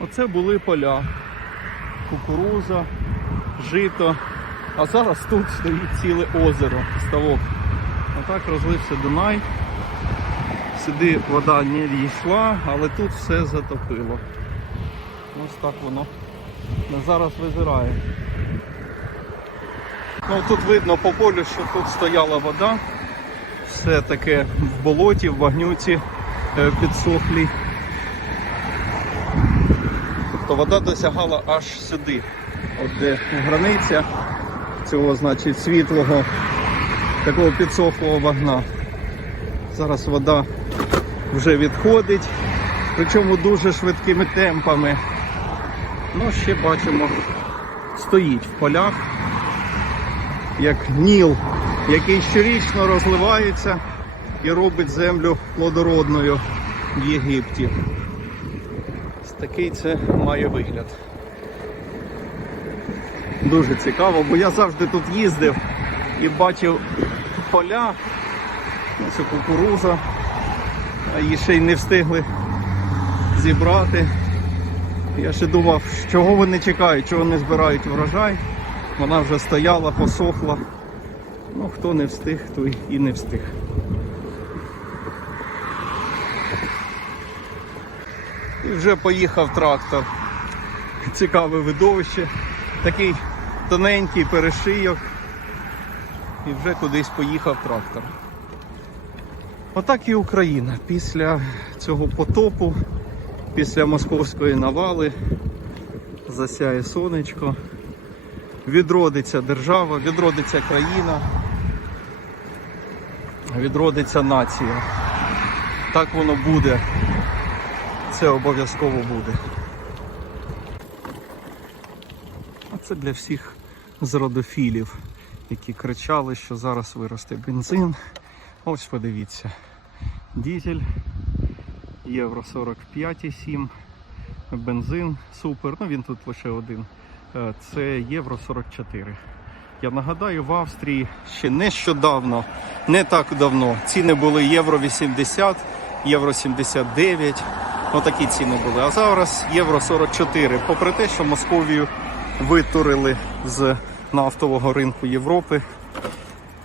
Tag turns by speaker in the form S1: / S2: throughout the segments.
S1: Оце були поля. Кукуруза, жито. А зараз тут стоїть ціле озеро, ставок. Отак розлився Дунай. Сюди вода не війшла, але тут все затопило. Ось так воно зараз визирає. Ну, тут видно по полю, що тут стояла вода. Все таке в болоті, в багнюці е, підсохлій. Тобто вода досягала аж сюди, от де границя цього, значить, світлого, такого підсохлого вагна. Зараз вода вже відходить, причому дуже швидкими темпами. Ну, ще бачимо, стоїть в полях, як ніл, який щорічно розливається і робить землю плодородною в Єгипті. Такий це має вигляд. Дуже цікаво, бо я завжди тут їздив і бачив поля, це кукуруза, її ще й не встигли зібрати. Я ще думав, чого вони чекають, чого не збирають врожай. Вона вже стояла, посохла. Ну, хто не встиг, той і не встиг. І вже поїхав трактор. Цікаве видовище. Такий тоненький перешийок. І вже кудись поїхав трактор. Отак і Україна. Після цього потопу, після московської навали засяє сонечко, відродиться держава, відродиться країна, відродиться нація. Так воно буде. Це обов'язково буде. А це для всіх зрадофілів, які кричали, що зараз виросте бензин. Ось подивіться. Дізель, євро 45,7, бензин супер. Ну він тут лише один. Е, Це євро 44. Я нагадаю, в Австрії ще нещодавно, не так давно, ціни були євро 80, євро 79. Отакі ціни були. А зараз євро 44. Попри те, що Московію витурили з нафтового ринку Європи.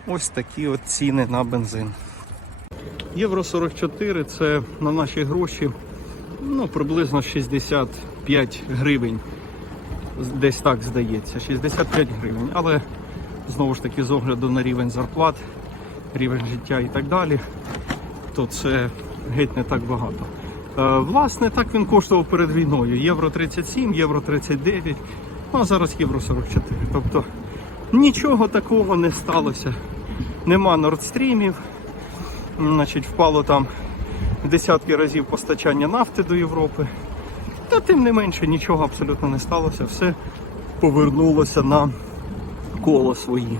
S1: Ось такі от ціни на бензин. Євро 44 це на наші гроші ну, приблизно 65 гривень. Десь так здається, 65 гривень. Але знову ж таки з огляду на рівень зарплат, рівень життя і так далі, то це геть не так багато. Е, Власне, так він коштував перед війною. Євро 37, євро 39, ну а зараз євро 44. Тобто нічого такого не сталося. Нема нордстрімів, значить, впало там десятки разів постачання нафти до Європи. Та тим не менше нічого абсолютно не сталося. Все повернулося на коло свої.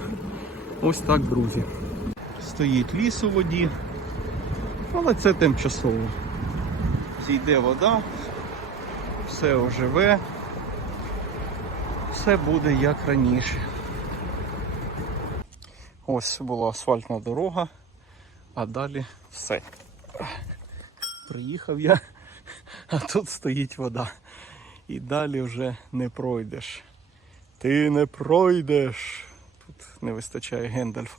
S1: Ось так, друзі. Стоїть ліс у воді, але це тимчасово. Зійде вода, все оживе, все буде як раніше. Ось була асфальтна дорога, а далі все. Приїхав я, а тут стоїть вода. І далі вже не пройдеш. Ти не пройдеш. Тут не вистачає Гендальфа.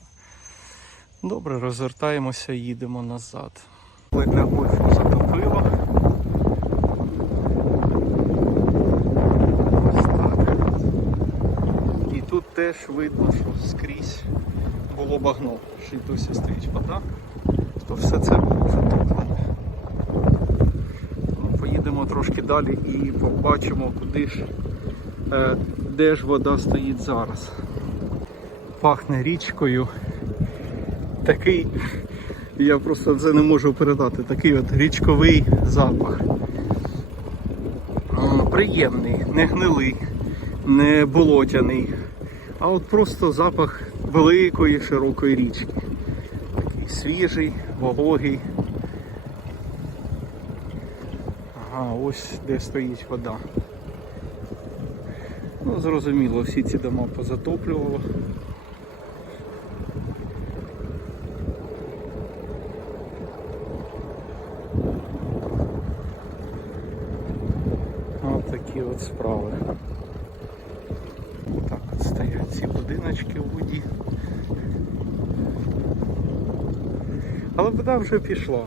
S1: Добре, розвертаємося їдемо назад. Але для гольфу затопило. Ось так. І тут теж видно, що скрізь було багно. Ще й досі стоїть вода. То все це було затоплене. Ну, Поїдемо трошки далі і побачимо, куди ж, е, де ж вода стоїть зараз. Пахне річкою. Такий, я просто це не можу передати, такий от річковий запах. Приємний, не гнилий, не болотяний, а от просто запах великої широкої річки. Такий свіжий, вологий. Ага, ось де стоїть вода. Ну, зрозуміло, всі ці дома позатоплювало. От такі от справи. Ці будиночки у воді. Але вода вже пішла.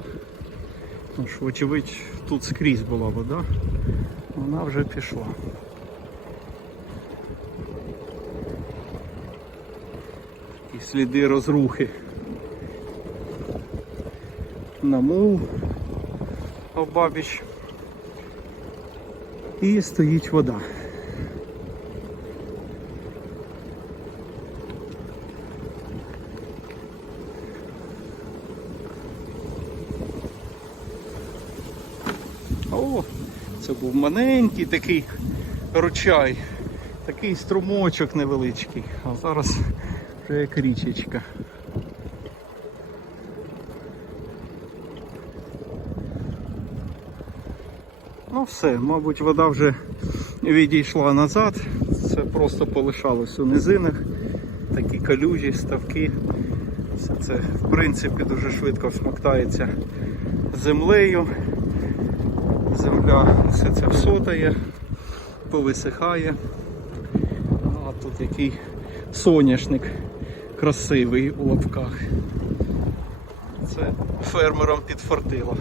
S1: Ну ж, вочевидь, тут скрізь була вода. Вона вже пішла. І сліди розрухи. Намул обабіч. І стоїть вода. О, це був маленький такий ручай, такий струмочок невеличкий, а зараз вже як річечка. Ну все, мабуть, вода вже відійшла назад. Це просто полишалось у низинах. Такі калюжі, ставки. Все це в принципі дуже швидко всмоктається землею. Земля все це всотає, повисихає. А тут який соняшник красивий у лапках. Це фермерам підфартило.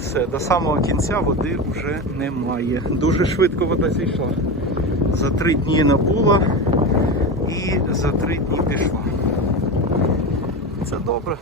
S1: Все, до самого кінця води вже немає. Дуже швидко вода зійшла. За три дні набула і за три дні пішла. Це добре.